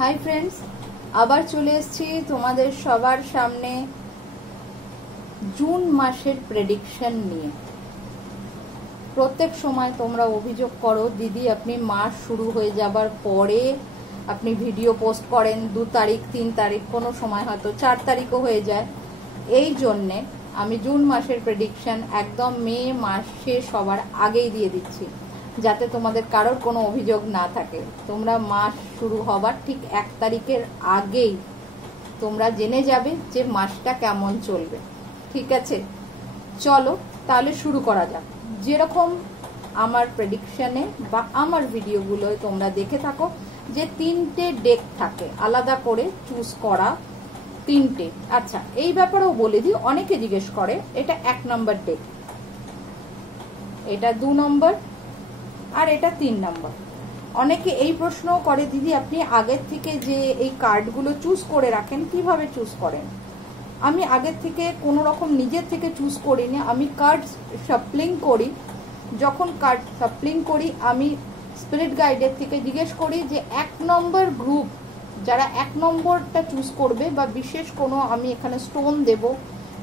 Hi friends, আবার চলে এসেছি তোমাদের সবার সামনে জুন মাসের প্রেডিকশন নিয়ে। প্রত্যেক সময় তোমরা অভিযোগ করো দিদি আপনি মাস শুরু হয়ে যাবার পরে আপনি ভিডিও পোস্ট করেন 2 তারিখ 3 তারিখ, কোনো সময় হয়তো 4 তারিখও হয়ে যায়। এই জন্যে আমি জুন মাসের প্রেডিকশন একদম মে মাসে সবার আগেই দিয়ে দিচ্ছি, যাতে তোমাদের কারোর কোনো অভিযোগ না থাকে। তোমরা মাস শুরু হবার ঠিক 1 তারিখের আগেই তোমরা জেনে যাবে যে মাসটা কেমন চলবে। ঠিক আছে, চলো তাহলে শুরু করা যাক। যেরকম আমার প্রেডিকশনে বা আমার ভিডিওগুলোয় তোমরা দেখে থাকো যে 3টে ডেক থাকে, আলাদা করে চুজ করা 3টে। আচ্ছা, এই ব্যাপারেও বলে দিই, অনেকে জিজ্ঞেস করে এটা 1 নম্বর ডেক, এটা 2 নম্বর আর এটা 3 নম্বর। অনেকে এই প্রশ্নও করে দিদি আপনি আগের থেকে যে এই কার্ডগুলো চুজ করে রাখেন কিভাবে চুজ করেন? আমি আগের থেকে কোনো রকম নিজের থেকে চুজ করিনি, আমি কার্ড শাফলিং করি। যখন কার্ড শাফলিং করি আমি স্পিরিট গাইডের থেকে জিজ্ঞেস করি যে 1 নম্বর গ্রুপ যারা 1 নম্বরটা চুজ করবে বা বিশেষ কোনো আমি এখানে স্টোন দেব,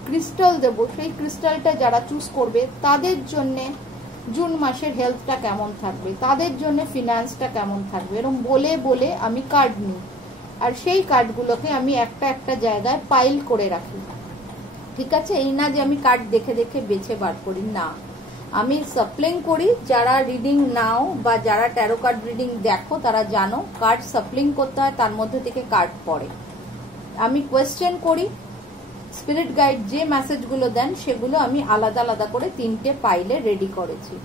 ক্রিস্টাল দেব, সেই ক্রিস্টালটা যারা চুজ করবে তাদের জন্যে জুন মাসের হেলথটা কেমন থাকবে, তাদের জন্য ফিনান্সটা কেমন থাকবে, এরকম বলে বলে আমি কার্ড নিই। আর সেই কার্ডগুলোকে আমি একটা একটা জায়গায় পাইল করে রাখি। ঠিক আছে, এই না যে আমি কার্ড দেখে দেখে বেছে বার করি, না, আমি সাপ্লিং করি। যারা রিডিং নাও বা যারা ট্যারো কার্ড রিডিং দেখো তারা জানো কার্ড সাপ্লিং করতে হয়, তার মধ্যে থেকে কার্ড পড়ে। আমি কোয়েশ্চেন করি, স্পিরিট গাইড যে মেসেজগুলো দেন সেগুলো আমি আলাদা আলাদা করে 3টে পাইলে রেডি করেছি।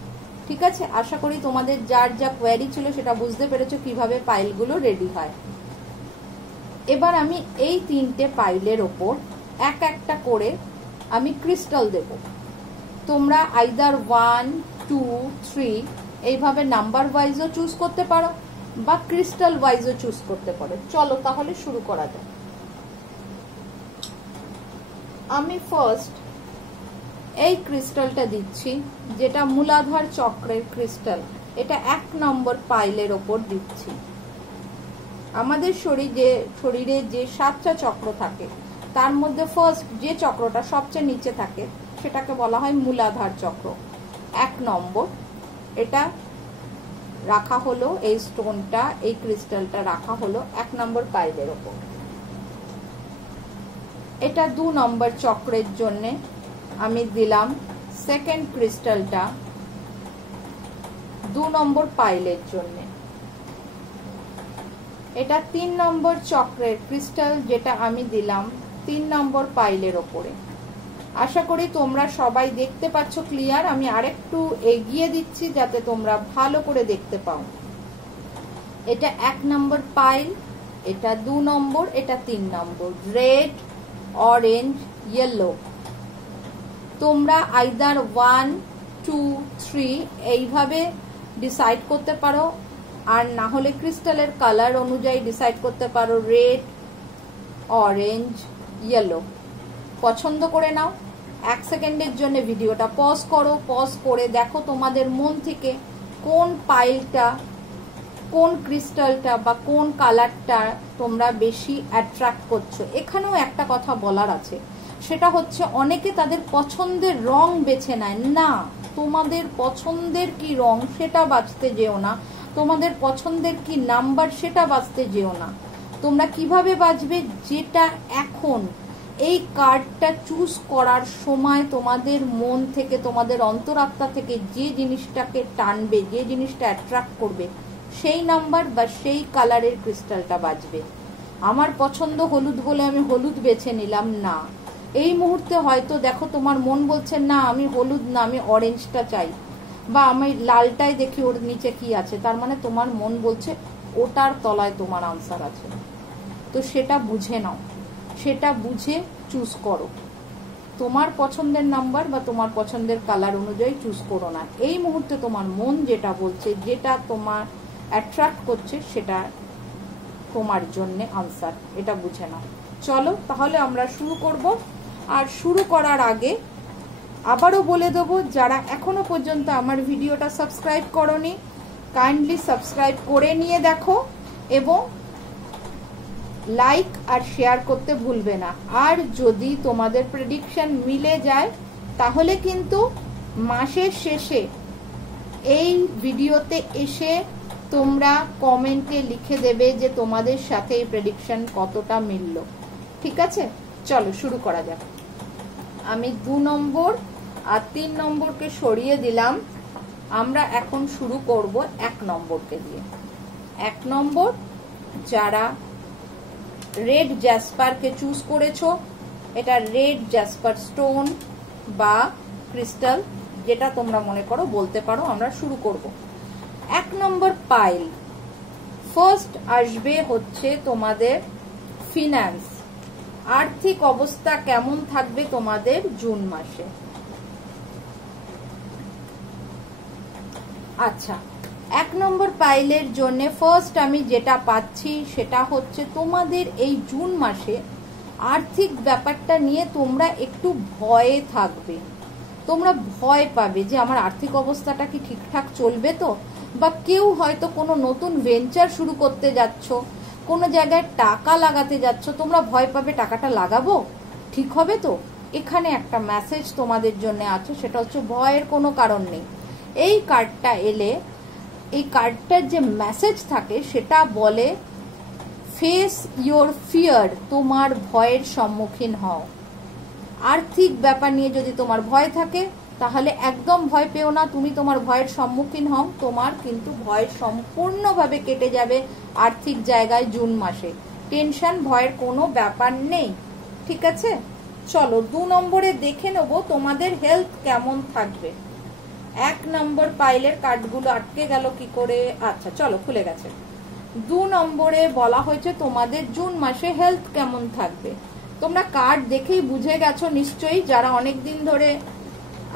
ঠিক আছে, আশা করি তোমাদের যার যা কোয়ারি ছিল সেটা বুঝতে পেরেছো কিভাবে পাইলগুলো রেডি হয়। এবার আমি এই 3টে পাইলের ওপর এক একটা করে আমি ক্রিস্টাল দেব। তোমরা আইদার 1, 2, 3 এইভাবে নাম্বার ওয়াইজও চুজ করতে পারো বা ক্রিস্টাল ওয়াইজও চুজ করতে পারো। চলো তাহলে শুরু করা যাক। আমি ফার্স্ট এই ক্রিস্টালটা দিচ্ছি, যেটা মূলাধার চক্রের ক্রিস্টাল। এটা 1 নম্বর পাইলের ওপর দিচ্ছি। আমাদের শরীরে যে 7টা চক্র থাকে তার মধ্যে ফার্স্ট যে চক্রটা সবচেয়ে নিচে থাকে সেটাকে বলা হয় মূলাধার চক্র। 1 নম্বর এটা রাখা হলো, এই স্টোনটা এই ক্রিস্টালটা রাখা হলো 1 নম্বর পাইলের ওপর। এটা 2 নম্বর চক্রের জন্য আমি দিলাম সেকেন্ড ক্রিস্টালটা 2 নম্বর পাইলের জন্য। এটা 3 নম্বর চক্রের ক্রিস্টাল, যেটা আমি দিলাম 3 নম্বর পাইলের ওপরে। আশা করি তোমরা সবাই দেখতে পাচ্ছ ক্লিয়ার। আমি আরেকটু এগিয়ে দিচ্ছি যাতে তোমরা ভালো করে দেখতে পাও। এটা 1 নম্বর পাইল, এটা 2 নম্বর, এটা 3 নম্বর। Red, orange, yellow. তোমরা আইদার 1, 2, 3 এইভাবে ডিসাইড করতে পারো, আর না হলে ক্রিস্টালের কালার অনুযায়ী ডিসাইড করতে পারো রেড, অরেঞ্জ, ইয়েলো। পছন্দ করে নাও। 1 সেকেন্ডের জন্য ভিডিওটা পজ করো, পজ করে দেখো তোমাদের মন থেকে কোন পাইলটা, কোন ক্রিস্টালটা বা কোন কালারটা তোমরা বেশি অ্যাট্রাক্ট করছো। এখানেও একটা কথা বলার আছে, সেটা হচ্ছে অনেকে তাদের পছন্দের রং বেছে নেয় না। তোমাদের পছন্দের কি রং সেটা বাছতে যেও না, তোমাদের পছন্দের কি নাম্বার সেটা বাছতে যেও না। তোমরা কিভাবে বাছবে, যেটা এখন এই কার্ডটা চুজ করার সময় তোমাদের মন থেকে, তোমাদের অন্তরাত্মা থেকে যে জিনিসটাকে টানবে, যে জিনিসটা অ্যাট্রাক্ট করবে, সেই নাম্বার বা সেই কালারের ক্রিস্টালটা বাজবে। আমার পছন্দ হলুদ বলে আমি হলুদ বেছে নিলাম না। এই মুহূর্তে হয়তো দেখো তোমার মন বলছে না আমি হলুদ না, আমি অরেঞ্জটা চাই, বা আমি লালটাই দেখি ওর নিচে কি আছে, তার মানে তোমার মন বলছে ওটার তলায় তোমার আনসার আছে। তো সেটা বুঝে নাও, সেটা বুঝে চুজ করো। তোমার পছন্দের নাম্বার বা তোমার পছন্দের কালার অনুযায়ী চুজ করো না। এই মুহূর্তে তোমার মন যেটা বলছে, যেটা তোমার অ্যাট্রাক্ট করছে, সেটা তোমার জন্যে আনসার, এটা বুঝে নাও। চলো তাহলে আমরা শুরু করব। আর শুরু করার আগে আবারও বলে দেবো, যারা এখনো পর্যন্ত আমার ভিডিওটা সাবস্ক্রাইব করোনি কাইন্ডলি সাবস্ক্রাইব করে নিয়ে দেখো, এবং লাইক আর শেয়ার করতে ভুলবে না। আর যদি তোমাদের প্রেডিকশন মিলে যায় তাহলে কিন্তু মাসের শেষে এই ভিডিওতে এসে তোমরা কমেন্টে লিখে দেবে যে তোমাদের সাথে এই প্রেডিকশন কতটা মিলল। ঠিক আছে, চলো শুরু করা যাক। আমি 2 নম্বর আর 3 নম্বরকে সরিয়ে দিলাম। আমরা এখন শুরু করব 1 নম্বরকে দিয়ে। 1 নম্বর, যারা রেড জ্যাসপারকে চুজ করেছো, এটা রেড জ্যাসপার স্টোন বা ক্রিস্টাল, যেটা তোমরা মনে করো বলতে পারো। আমরা শুরু করব। 1 নম্বর পাইল। ফার্স্ট আসবে হচ্ছে তোমাদের ফিনান্স, আর্থিক অবস্থা কেমন থাকবে তোমাদের জুন মাসে। আচ্ছা, 1 নম্বর পাইলের জন্য ফার্স্ট আমি যেটা পাচ্ছি সেটা হচ্ছে তোমাদের এই জুন মাসে আর্থিক ব্যাপারটা নিয়ে তোমরা একটু ভয়ে থাকবে। তোমরা ভয় পাবে যে আমার আর্থিক অবস্থাটা কি ঠিকঠাক চলবে তো, বা কেউ হয়তো কোনো নতুন ভেঞ্চার শুরু করতে যাচ্ছ, কোনো জায়গায় টাকা লাগাতে যাচ্ছ, তোমরা ভয় পাবে টাকাটা লাগাবো ঠিক হবে তো। এখানে একটা মেসেজ তোমাদের জন্য আছে, সেটা হচ্ছে ভয়ের কোনো কারণ নেই। এই কার্ডটা এলে এই কার্ডটার যে মেসেজ থাকে সেটা বলে ফেস ইয়োর ফিয়ার, তোমার ভয়ের সম্মুখীন হও। আর্থিক ব্যাপার নিয়ে যদি তোমার ভয় থাকে তাহলে একদম ভয় পেও না, তুমি তোমার ভয়ের সম্মুখীন হও, তোমার কিন্তু ভয় সম্পূর্ণভাবে কেটে যাবে আর্থিক জায়গায় জুন মাসে। টেনশন ভয়ের কোনো ব্যাপার নেই। ঠিক আছে, চলো 2 নম্বরে দেখে নেবো তোমাদের হেলথ কেমন থাকবে। 1 নম্বর পাইলের কার্ডগুলো আটকে গেল কি করে? আচ্ছা চলো, খুলে গেছে। 2 নম্বরে বলা হয়েছে তোমাদের জুন মাসে হেলথ কেমন থাকবে। তোমরা কার্ড দেখেই বুঝে গেছো নিশ্চয়ই, যারা অনেকদিন ধরে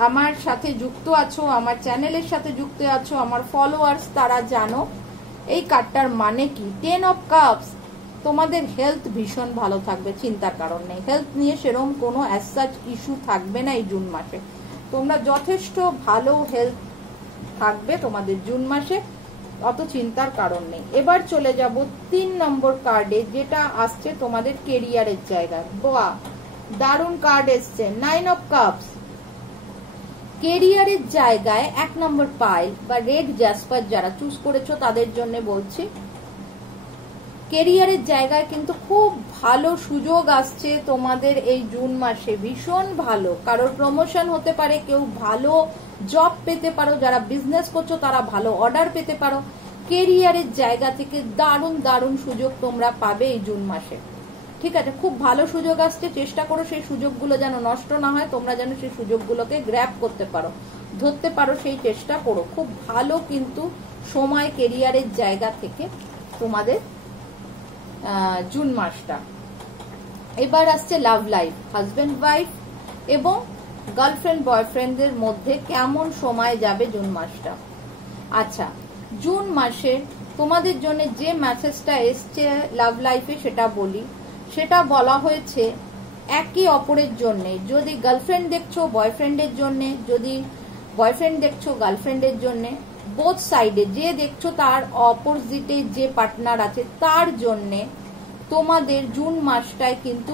আমার সাথে যুক্ত আছো, আমার চ্যানেলের সাথে যুক্ত আছো, আমার ফলোয়ার্স, তারা জানো এই কার্ডটার মানে কি। 10 অফ কাপস, তোমাদের হেলথ ভীষণ ভালো থাকবে, চিন্তার কারণ নেই। হেলথ নিয়ে সেরকম কোনো অ্যাজ সাচ ইস্যু থাকবে না এই জুন মাসে। তোমরা যথেষ্ট ভালো হেলথ থাকবে তোমাদের জুন মাসে, অত চিন্তার কারণ নেই। এবার চলে যাব 3 নম্বর কার্ডে, যেটা আসছে তোমাদের কেরিয়ারের জায়গায়। বাহ, দারুণ কার্ড এসছে, 9 অফ কাপস। কেরিয়ারের জায়গায় 1 নম্বর পাইল বা রেড জ্যাসপার যারা চুজ করেছো তাদের জন্য বলছি, কেরিয়ারের জায়গায় কিন্তু খুব ভালো সুযোগ আসছে তোমাদের এই জুন মাসে, ভীষণ ভালো। কারোর প্রমোশন হতে পারে, কেউ ভালো জব পেতে পারো, যারা বিজনেস করছো তারা ভালো অর্ডার পেতে পারো। কেরিয়ারের জায়গা থেকে দারুণ দারুণ সুযোগ তোমরা পাবে এই জুন মাসে। ঠিক আছে, খুব ভালো সুযোগ আসছে, চেষ্টা করো সেই সুযোগগুলো যেন নষ্ট না হয়, তোমরা যেন সেই সুযোগগুলোকে গ্র্যাব করতে পারো, ধরতে পারো, সেই চেষ্টা করো। খুব ভালো কিন্তু সময় কেরিয়ারের জায়গা থেকে তোমাদের জুন মাসটা। এবার আসছে লাভ লাইফ, হাজবেন্ড ওয়াইফ এবং গার্লফ্রেন্ড বয়ফ্রেন্ডের মধ্যে কেমন সময় যাবে জুন মাসটা। আচ্ছা, জুন মাসে তোমাদের জন্য যে মেসেজটা এসছে লাভ লাইফে সেটা বলি। সেটা বলা হয়েছে একে অপরের জন্য, যদি গার্লফ্রেন্ড দেখছো বয়ফ্রেন্ডের জন্য, যদি বয়ফ্রেন্ড দেখছো গার্লফ্রেন্ডের জন্য, বোথ সাইডে যে দেখছো তার অপোজিটে যে পার্টনার আছে তার জন্যে তোমাদের জুন মাসটায় কিন্তু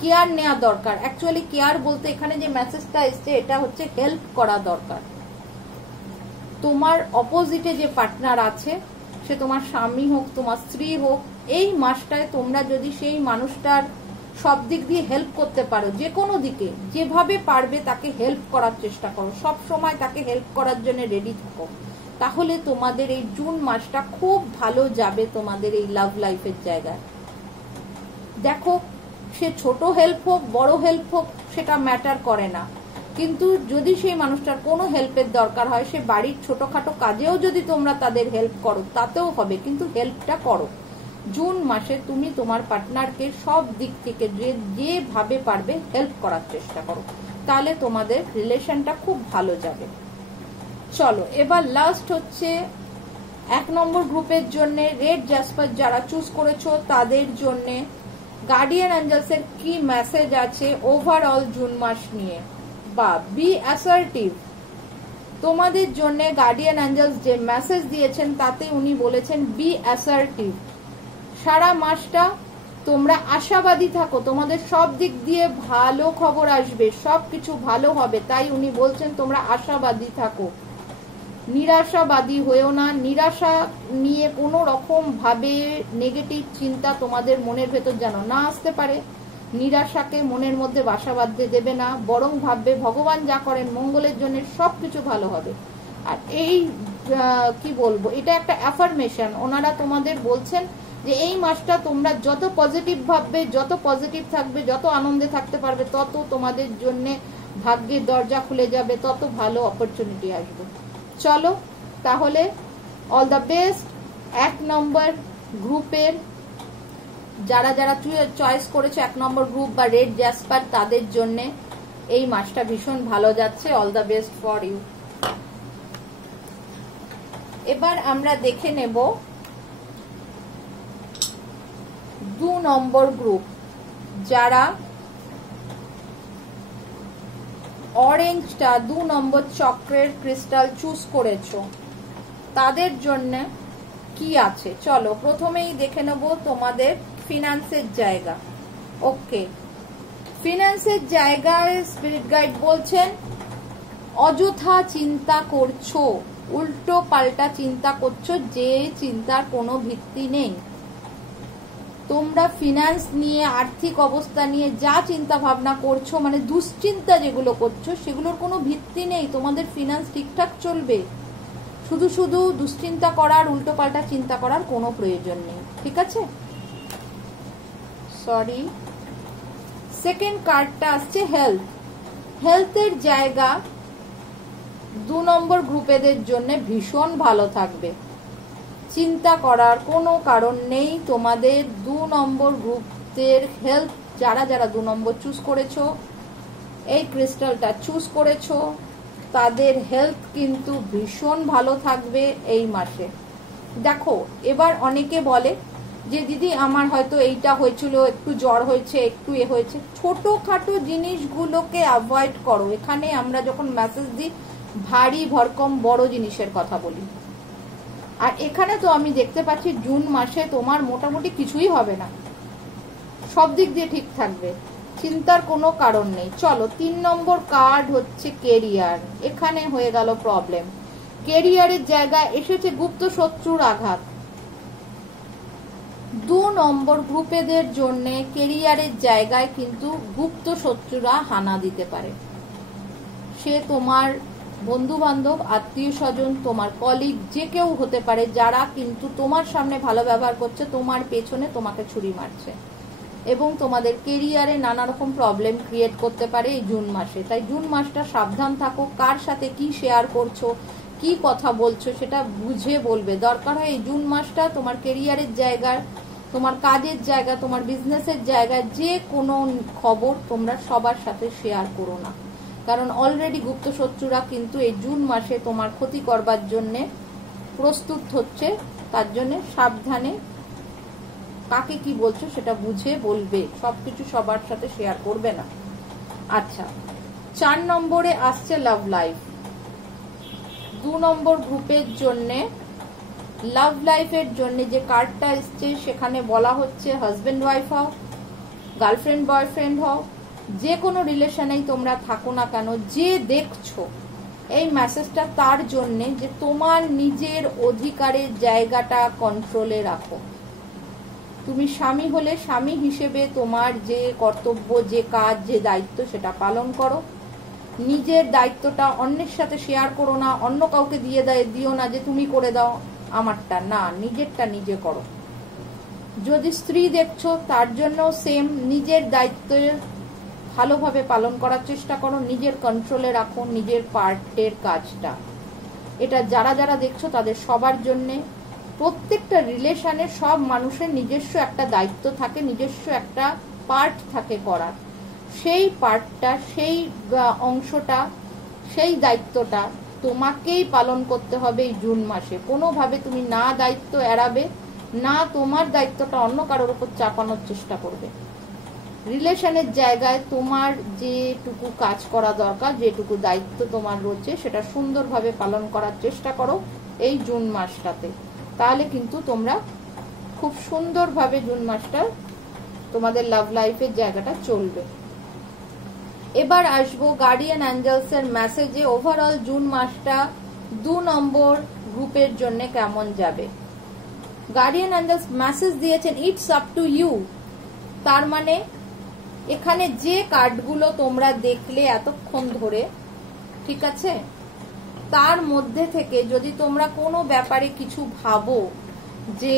কেয়ার নেওয়া দরকার। অ্যাকচুয়ালি কেয়ার বলতে এখানে যে মেসেজটা এসছে এটা হচ্ছে হেল্প করা দরকার। তোমার অপোজিটে যে পার্টনার আছে, সে তোমার স্বামী হোক, তোমার স্ত্রী হোক, এই মাসটায় তোমরা যদি সেই মানুষটার সব দিক দিয়ে হেল্প করতে পারো, যে কোনো দিকে যেভাবে পারবে তাকে হেল্প করার চেষ্টা করো, সব সময় তাকে হেল্প করার জন্য রেডি থাকো, তাহলে তোমাদের এই জুন মাসটা খুব ভালো যাবে তোমাদের এই লাভ লাইফের জায়গায়। দেখো, সে ছোট হেল্প হোক বড় হেল্প হোক সেটা ম্যাটার করে না, কিন্তু যদি সেই মানুষটার কোনো হেল্পের দরকার হয়, সে বাড়ির ছোটখাটো কাজেও যদি তোমরা তাদের হেল্প করো তাতেও হবে, কিন্তু হেল্পটা করো। জুন মাসে তুমি তোমার পার্টনারকে সব দিক থেকে যেভাবে পারবে হেল্প করার চেষ্টা করো, তাহলে তোমাদের রিলেশনটা খুব ভালো যাবে। চলো এবার লাস্ট হচ্ছে 1 নম্বর গ্রুপের জন্য রেড জ্যাসপার যারা চুজ করেছো তাদের জন্য গার্ডিয়ান এঞ্জেলসের কি মেসেজ আছে ওভারঅল জুন মাস নিয়ে। বা বি অ্যাসার্টিভ, তোমাদের জন্য গার্ডিয়ান এঞ্জেলস যে মেসেজ দিয়েছেন তাতে উনি বলেছেন বি অ্যাসার্টিভ, সারা মাসটা তোমরা আশাবাদী থাকো, তোমাদের সব দিক দিয়ে ভালো খবর আসবে, সবকিছু ভালো হবে। তাই উনি বলছেন তোমরা আশাবাদী থাকো, নিরাশাবাদী হয়েও না। নিরাশা নিয়ে কোনো রকম ভাবে নেগেটিভ চিন্তা তোমাদের মনের ভেতর যেন না আসতে পারে। নিরাশাকে মনের মধ্যে বাসা বাঁধতে দেবে না, বরং ভাববে ভগবান যা করেন মঙ্গলের জন্য, সবকিছু ভালো হবে। আর এই কি বলবো, এটা একটা অ্যাফার্মেশন। ওনারা তোমাদের বলছেন যে এই মাসটা তোমরা যত পজিটিভ ভাববে, যত পজিটিভ থাকবে, যত আনন্দে থাকতে পারবে, তত তোমাদের জন্য ভাগ্যের দরজা খুলে যাবে, তত ভালো অপরচুনিটি আসবে। চলো তাহলে অল দ্য বেস্ট 1 নম্বর গ্রুপের যারা যারা চয়েস করেছে 1 নম্বর গ্রুপ বা রেড জ্যাসপার, তাদের জন্য এই মাসটা ভীষণ ভালো যাচ্ছে। All the best for you. এবার আমরা দেখে নেব 2 নম্বর গ্রুপ, যারা অরেঞ্জটা 2 নম্বর চক্রের ক্রিস্টাল চুজ করেছো, তাদের জন্য কি আছে। চলো প্রথমেই দেখে নেব তোমাদের ফিনান্সের জায়গা। ওকে, ফিনান্সের জায়গায় স্পিরিট গাইড বলছেন অযথা চিন্তা করছো, উল্টো পাল্টা চিন্তা করছো, যে চিন্তার কোনো ভিত্তি নেই। তোমরা ফিনান্স নিয়ে, আর্থিক অবস্থা নিয়ে যা চিন্তা ভাবনা করছো, মানে দুশ্চিন্তা যেগুলো করছো, সেগুলোর কোনো ভিত্তি নেই। তোমাদের ফিনান্স ঠিকঠাক চলবে। শুধু শুধু দুশ্চিন্তা করার, উল্টো পাল্টা চিন্তা করার কোনো প্রয়োজন নেই, ঠিক আছে? সরি, সেকেন্ড কার্ডটা আসছে হেলথ। হেলথের জায়গা 2 নম্বর গ্রুপেদের জন্য ভীষণ ভালো থাকবে। চিন্তা করার কোনো কারণ নেই। তোমাদের 2 নম্বর গ্রুপের হেলথ, যারা যারা 2 নম্বর চুজ করেছো, এই ক্রিস্টালটা চুজ করেছো, তাদের হেলথ কিন্তু ভীষণ ভালো থাকবে এই মাসে। দেখো, এবার অনেকে বলে যে দিদি আমার হয়তো এইটা হয়েছিল, একটু জ্বর হয়েছে, একটু এ হয়েছে। ছোটখাটো জিনিসগুলোকে অ্যাভয়েড করো। এখানে আমরা যখন মেসেজ দিই ভারী ভরকম বড় জিনিসের কথা বলি। আর এখানে তো আমি দেখতে পাচ্ছি জুন মাসে তোমার মোটামুটি কিছুই হবে না, সব দিক দিয়ে ঠিক থাকবে, চিন্তার কোনো কারণ নেই। চলো 3 নম্বর কার্ড হচ্ছে কেরিয়ার। এখানে হয়ে গেল প্রবলেম। কেরিয়ারের জায়গায় এসেছে গুপ্ত শত্রুর আঘাত। 2 নম্বর গ্রুপেদের জন্য কেরিয়ারের জায়গায় কিন্তু গুপ্ত শত্রুরা হানা দিতে পারে। সে তোমার বন্ধু বান্ধব, আত্মীয় স্বজন, তোমার কলিগ, যে কেউ হতে পারে, যারা কিন্তু তোমার সামনে ভালো ব্যবহার করছে, তোমার পেছনে তোমাকে ছুরি মারছে এবং তোমাদের কেরিয়ারে নানা রকম প্রবলেম ক্রিয়েট করতে পারে এই জুন মাসে। তাই জুন মাসটা সাবধান থাকো। কার সাথে কি শেয়ার করছো, কি কথা বলছো, সেটা বুঝে বলবে। দরকার হয় এই জুন মাসটা তোমার কেরিয়ারের জায়গায়, তোমার কাজের জায়গা, তোমার বিজনেসের জায়গায় যে কোনো খবর তোমরা সবার সাথে শেয়ার করো না। কারণ অলরেডি গুপ্ত শত্রুরা কিন্তু এই জুন মাসে তোমার ক্ষতি করবার জন্য প্রস্তুত হচ্ছে। তার জন্য সাবধানে, কাকে কি বলছো সেটা বুঝে বলবে, সবকিছু সবার সাথে শেয়ার করবে না। আচ্ছা, 4 নম্বরে আসছে লাভ লাইফ। 2 নম্বর গ্রুপের জন্য লাভ লাইফের জন্য যে কার্ডটা এসছে, সেখানে বলা হচ্ছে হাজবেন্ড ওয়াইফ হও, গার্লফ্রেন্ড বয়ফ্রেন্ড হও, যে কোনো রিলেশনেই তোমরা থাকো না কেন, যে দেখছো এই মেসেজটা তার জন্যে যে তোমার নিজের অধিকারের জায়গাটা কন্ট্রোলে রাখো। তুমি স্বামী হলে স্বামী হিসেবে তোমার যে কর্তব্য, যে কাজ, যে দায়িত্ব, সেটা পালন করো। নিজের দায়িত্বটা অন্যের সাথে শেয়ার করো না, অন্য কাউকে দিও না যে তুমি করে দাও আমারটা, না, নিজেরটা নিজে করো। যদি স্ত্রী দেখছো, তার জন্য সেম, নিজের দায়িত্ব ভালোভাবে পালন করার চেষ্টা করো, নিজের কন্ট্রোলে রাখো নিজের পার্টের কাজটা। এটা যারা যারা দেখছো তাদের সবার জন্যে। প্রত্যেকটা রিলেশনে সব মানুষের নিজস্ব একটা দায়িত্ব থাকে, নিজস্ব একটা পার্ট থাকে করার। সেই পার্টটা, সেই অংশটা, সেই দায়িত্বটা তোমাকেই পালন করতে হবে এই জুন মাসে। কোনোভাবে তুমি না দায়িত্ব এড়াবে না, তোমার দায়িত্বটা অন্য কারোর উপর চাপানোর চেষ্টা করবে। রিলেশনের জায়গায় তোমার যেটুকু কাজ করা দরকার, যেটুকু দায়িত্ব তোমার রয়েছে, সেটা সুন্দরভাবে পালন করার চেষ্টা করো এই জুন মাসটাতে। তাহলে কিন্তু তোমরা খুব সুন্দরভাবে জুন মাসটা তোমাদের লাভ লাইফের জায়গাটা চলবে। এবার আসবো গার্ডিয়ান অ্যাঞ্জেলস এর মেসেজে। ওভারঅল জুন মাসটা 2 নম্বর গ্রুপের জন্য কেমন যাবে। গার্ডিয়ান অ্যাঞ্জেলস মেসেজ দিয়েছেন ইটস আপ টু ইউ। তার মানে এখানে যে কার্ডগুলো তোমরা দেখলে এতক্ষণ ধরে, ঠিক আছে, তার মধ্যে থেকে যদি তোমরা কোনো ব্যাপারে কিছু ভাবো যে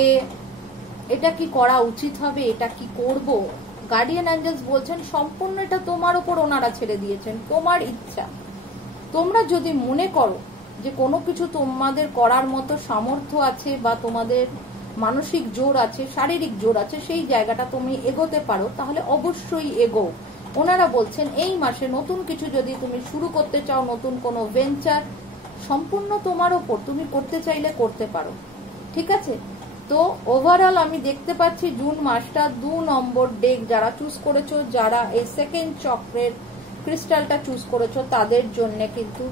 এটা কি করা উচিত হবে, এটা কি করব, গার্ডিয়ান অ্যাঞ্জেলস বলছেন সম্পূর্ণ এটা তোমার উপর ওনারা ছেড়ে দিয়েছেন, তোমার ইচ্ছা। তোমরা যদি মনে করো যে কোনো কিছু তোমাদের করার মতো সামর্থ্য আছে বা তোমাদের মানসিক জোর আছে, শারীরিক জোর আছে, সেই জায়গাটা তুমি এগোতে পারো, তাহলে অবশ্যই এগো। ওনারা বলছেন এই মাসে নতুন কিছু যদি তুমি শুরু করতে চাও, নতুন কোনো ভেঞ্চার, সম্পূর্ণ তোমার ওপর, তুমি করতে চাইলে করতে পারো, ঠিক আছে। তো ওভারঅল আমি দেখতে পাচ্ছি জুন মাসটা 2 নম্বর ডেক যারা চুজ করেছো, যারা এই সেকেন্ড চক্রের ক্রিস্টালটা চুজ করেছো, তাদের জন্য কিন্তু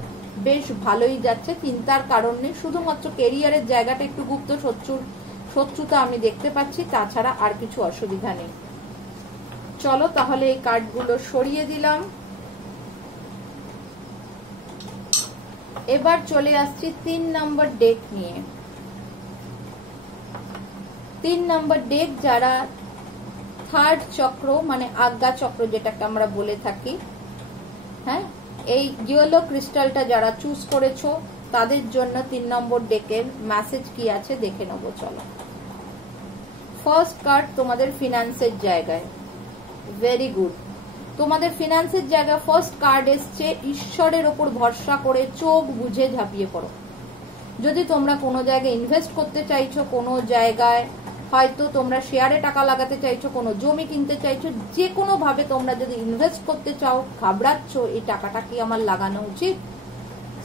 বেশ ভালোই যাচ্ছে, চিন্তার কারণ নেই। শুধুমাত্র কেরিয়ারের জায়গাটা একটু গুপ্ত শত্রুতা আমি দেখতে পাচ্ছি, তাছাড়া আর কিছু অসুবিধা নেই। চলো তাহলে এই কার্ডগুলো সরিয়ে দিলাম। এবার চলে আসছি 3 নম্বর ডেক নিয়ে। 3 নম্বর ডেক যারা থার্ড চক্র মানে আজ্ঞা চক্র যেটাকে আমরা বলে থাকি, হ্যাঁ, এই ইয়েলো ক্রিস্টালটা যারা চুজ করেছো তাদের জন্য 3 নম্বর ডেকের মেসেজ কি আছে দেখে নেব। চলো, ফার্স্ট কার্ড তোমাদের ফিনান্সের জায়গায়, ভেরি গুড। তোমাদের ফিনান্সের জায়গায় ফার্স্ট কার্ড এসছে ঈশ্বরের ওপর ভরসা করে চোখ বুঝে ঝাঁপিয়ে পড়ো। যদি তোমরা কোনো জায়গায় ইনভেস্ট করতে চাইছো, কোনো জায়গায় হয়তো তোমরা শেয়ারে টাকা লাগাতে চাইছো, কোনো জমি কিনতে চাইছো, যে কোনো ভাবে তোমরা যদি ইনভেস্ট করতে চাও, ঘাবড়াচ্ছ এই টাকাটা কি আমার লাগানো উচিত,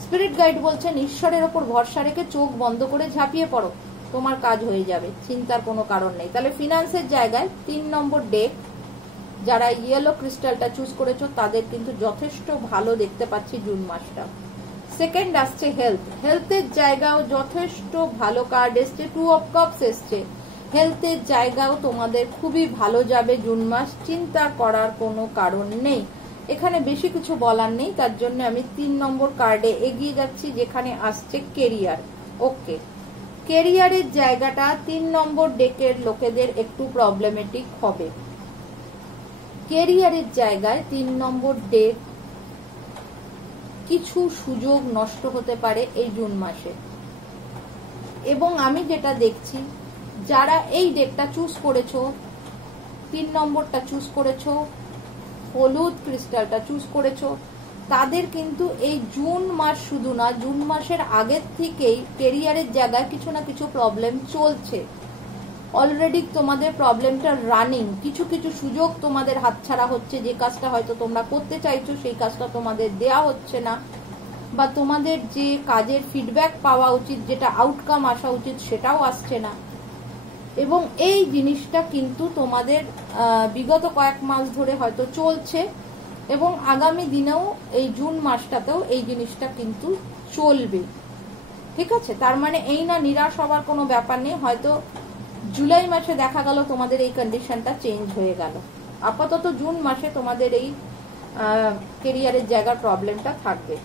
স্পিরিট গাইড বলছেন ঈশ্বরের ওপর ভরসা রেখে চোখ বন্ধ করে ঝাঁপিয়ে পড়ো, তোমার কাজ হয়ে যাবে, চিন্তার কোনো কারণ নেই। তাহলে ফিনান্সের জায়গায় 3 নম্বর ডেক যারা ইয়েলো ক্রিস্টালটা চুজ করেছো তাদের কিন্তু যথেষ্ট ভালো দেখতে পাচ্ছি জুন মাসটা। সেকেন্ড আসছে হেলথের জায়গাও যথেষ্ট ভালো কার্ড এসছে, 2 অফ কাপস এসছে। হেলথের জায়গাও তোমাদের খুবই ভালো যাবে জুন মাস, চিন্তা করার কোনো কারণ নেই। এখানে বেশি কিছু বলার নেই, তার জন্য আমি 3 নম্বর কার্ডে এগিয়ে যাচ্ছি, যেখানে আসছে কেরিয়ার। ওকে, কেরিয়ারের জায়গাটা 3 নম্বর ডেকের লোকেদের একটু প্রবলেমেটিক হবে। কেরিয়ারের জায়গায় 3 নম্বর ডেক কিছু সুযোগ নষ্ট হতে পারে এই জুন মাসে। এবং আমি যেটা দেখছি, যারা এই ডেকটা চুজ করেছো, 3 নম্বরটা চুজ করেছো, হলুদ ক্রিস্টালটা চুজ করেছো, তাদের কিন্তু এই জুন মাস শুধু না, জুন মাসের আগের থেকেই কেরিয়ারের জায়গায় কিছু না কিছু প্রবলেম চলছে। অলরেডি তোমাদের প্রবলেমটা রানিং, কিছু কিছু সুযোগ তোমাদের হাতছাড়া হচ্ছে, যে কাজটা হয়তো তোমরা করতে চাইছো সেই কাজটা তোমাদের দেয়া হচ্ছে না, বা তোমাদের যে কাজের ফিডব্যাক পাওয়া উচিত, যেটা আউটকাম আসা উচিত, সেটাও আসছে না। এবং এই জিনিসটা কিন্তু তোমাদের বিগত কয়েক মাস ধরে হয়তো চলছে, এবং আগামী দিনেও এই জুন মাসটাতেও এই জিনিসটা কিন্তু চলবে, ঠিক আছে। তার মানে এই না নিরাশ হওয়ার কোনো ব্যাপার নেই, হয়তো জুলাই মাসে দেখা গেল তোমাদের এই কন্ডিশনটা চেঞ্জ হয়ে গেল। আপাতত জুন মাসে তোমাদের এই কেরিয়ারের জায়গার প্রবলেমটা থাকবে।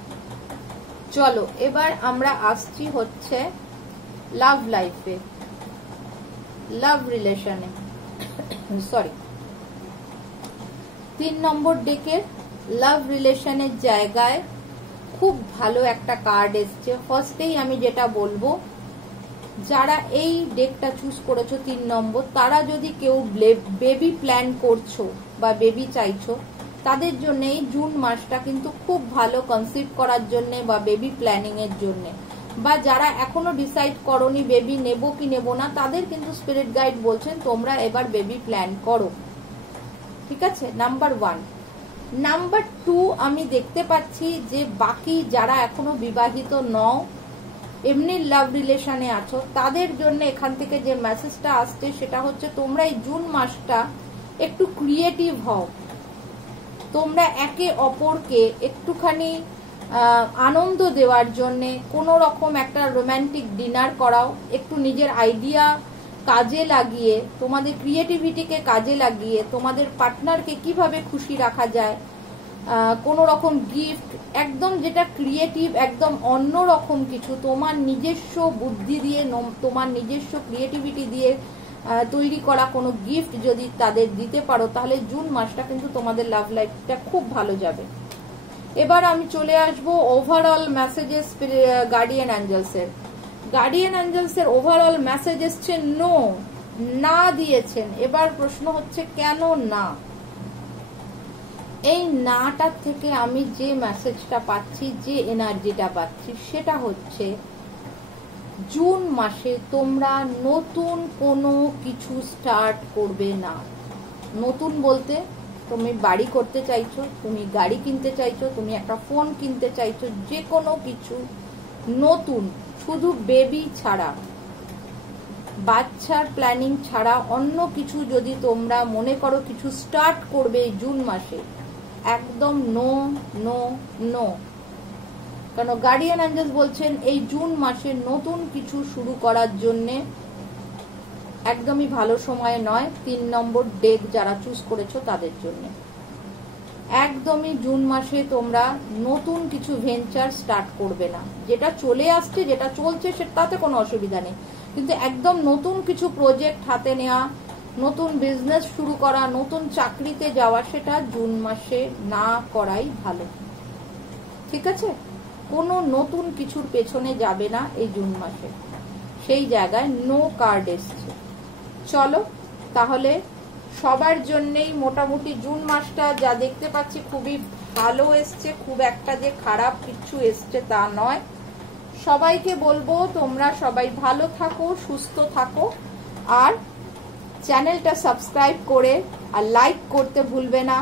চলো এবার আমরা আসছি হচ্ছে লাভ লাইফে, লাভ রিলেশনে, সরি 3 নম্বর ডেকের লাভ রিলেশনের জায়গায় খুব ভালো একটা কার্ড এসছে। ফার্স্টেই আমি যেটা বলবো, যারা এই ডেকটা চুজ করেছো 3 নম্বর, তারা যদি কেউ বেবি প্ল্যান করছো বা বেবি চাইছো, তাদের জন্য এই জুন মাসটা কিন্তু খুব ভালো কনসিভ করার জন্য বা বেবি প্ল্যানিং এর জন্য। বা যারা এখনো ডিসাইড করোনি বেবি নেবো কি নেবো না, তাদের কিন্তু স্পিরিট গাইড বলছেন তোমরা এবার বেবি প্ল্যান করো, ঠিক আছে। নাম্বার 1। নাম্বার 2, আমি দেখতে পাচ্ছি যে বাকি যারা এখনো বিবাহিত নও, এমনি লাভ রিলেশনে আছো, তাদের জন্য এখান থেকে যে মেসেজটা আসছে সেটা হচ্ছে তোমরা এই জুন মাসটা একটু ক্রিয়েটিভ হও, তোমরা একে অপরকে একটুখানি আনন্দ দেওয়ার জন্য কোনো রকম একটা রোমান্টিক ডিনার করাও, একটু নিজের আইডিয়া কাজে লাগিয়ে, তোমাদের ক্রিয়েটিভিটিকে কাজে লাগিয়ে তোমাদের পার্টনারকে কিভাবে খুশি রাখা যায়, কোনো রকম গিফট, একদম যেটা ক্রিয়েটিভ, একদম অন্য রকম কিছু তোমার নিজস্ব বুদ্ধি দিয়ে, তোমার নিজস্ব ক্রিয়েটিভিটি দিয়ে তৈরি করা কোনো গিফট যদি তাদের দিতে পারো, তাহলে জুন মাসটা কিন্তু তোমাদের লাভ লাইফটা খুব ভালো যাবে। এবার আমি চলে আসব ওভারঅল মেসেজেস গার্ডিয়ান অ্যাঞ্জেলসের। গার্ডিয়ান অ্যাঞ্জেলসের ওভারঅল মেসেজ এসছে নো, না দিয়েছেন। এবার প্রশ্ন হচ্ছে কেন না? এই নাটার থেকে আমি যে মেসেজটা পাচ্ছি, যে এনার্জিটা পাচ্ছি, সেটা হচ্ছে জুন মাসে তোমরা নতুন কোনো কিছু স্টার্ট করবে না। নতুন বলতে তুমি বাড়ি করতে চাইছো, তুমি গাড়ি কিনতে চাইছো, তুমি একটা ফোন কিনতে চাইছো, যে কোনো কিছু নতুন, শুধু বেবি ছাড়া, বাচ্চার প্ল্যানিং ছাড়া অন্য কিছু যদি তোমরা মনে করো কিছু স্টার্ট করবে এই জুন মাসে, একদম নো নো নো। কারণ গার্ডিয়ান অ্যাঞ্জেলস বলছেন এই জুন মাসে নতুন কিছু শুরু করার জন্যে একদমই ভালো সময় নয়। 3 নম্বর ডেক যারা চুজ করেছো তাদের জন্য একদমই জুন মাসে তোমরা নতুন কিছু ভেঞ্চার স্টার্ট করবে না। যেটা চলে আসছে, যেটা চলছে, সেটাতে কোনো অসুবিধা নেই, কিন্তু একদম নতুন কিছু প্রজেক্ট হাতে নেওয়া, নতুন বিজনেস শুরু করা, নতুন চাকরিতে যাওয়া, সেটা জুন মাসে না করাই ভালো। ঠিক আছে? কোনো নতুন কিছুর পেছনে যাবে না এই জুন মাসে, সেই জায়গায় নো কার্ড এসছে। চলো তাহলে সবার জন্যই মোটামুটি জুন মাসটা যা দেখতে পাচ্ছি খুবই ভালো এসছে, খুব একটা যে খারাপ কিছু এসছে তা নয়। সবাইকে বলবো তোমরা সবাই ভালো থাকো, সুস্থ থাকো, আর চ্যানেলটা সাবস্ক্রাইব করে আর লাইক করতে ভুলবে না,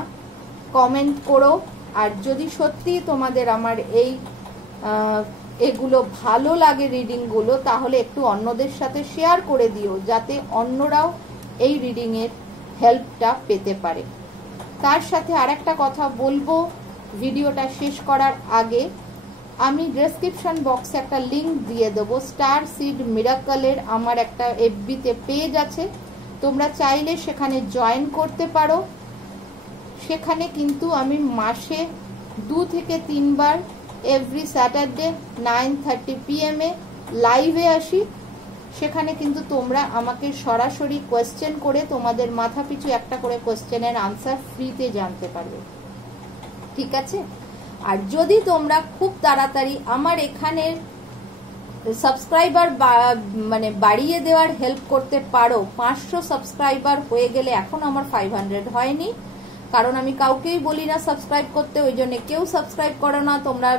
কমেন্ট করো। আর যদি সত্যি তোমাদের আমার এগুলো ভালো লাগে রিডিংগুলো, তাহলে একটু অন্যদের সাথে শেয়ার করে দিও, যাতে অন্যরাও এই রিডিংয়ের হেল্পটা পেতে পারে। তার সাথে আরেকটা কথা বলবো ভিডিওটা শেষ করার আগে, আমি ডেসক্রিপশন বক্সে একটা লিংক দিয়ে দেবো। স্টার সিড মিরাকলের আমার একটা এফবিতে পেজ আছে, তোমরা চাইলে সেখানে জয়েন করতে পারো। সেখানে কিন্তু আমি মাসে 2 থেকে 3 বার এভরি স্যাটারডে 9:30 PM লাইভে আসি। সেখানে কিন্তু তোমরা আমাকে সরাসরি কোয়েশ্চেন করে তোমাদের মাথা পিছু একটা করে কোয়েশ্চেনের আনসার ফ্রিতে জানতে পারবে। ঠিক আছে? আর যদি তোমরা খুব তাড়াতাড়ি আমার এখানের সাবস্ক্রাইবার মানে বাড়িয়ে দেওয়ার হেল্প করতে পারো, 500 সাবস্ক্রাইবার হয়ে গেলে, এখন আমার 500 হয়নি, কারণ আমি কাউকেই বলি না সাবস্ক্রাইব করতে, ওই জন্য কেউ সাবস্ক্রাইব করো না তোমরা।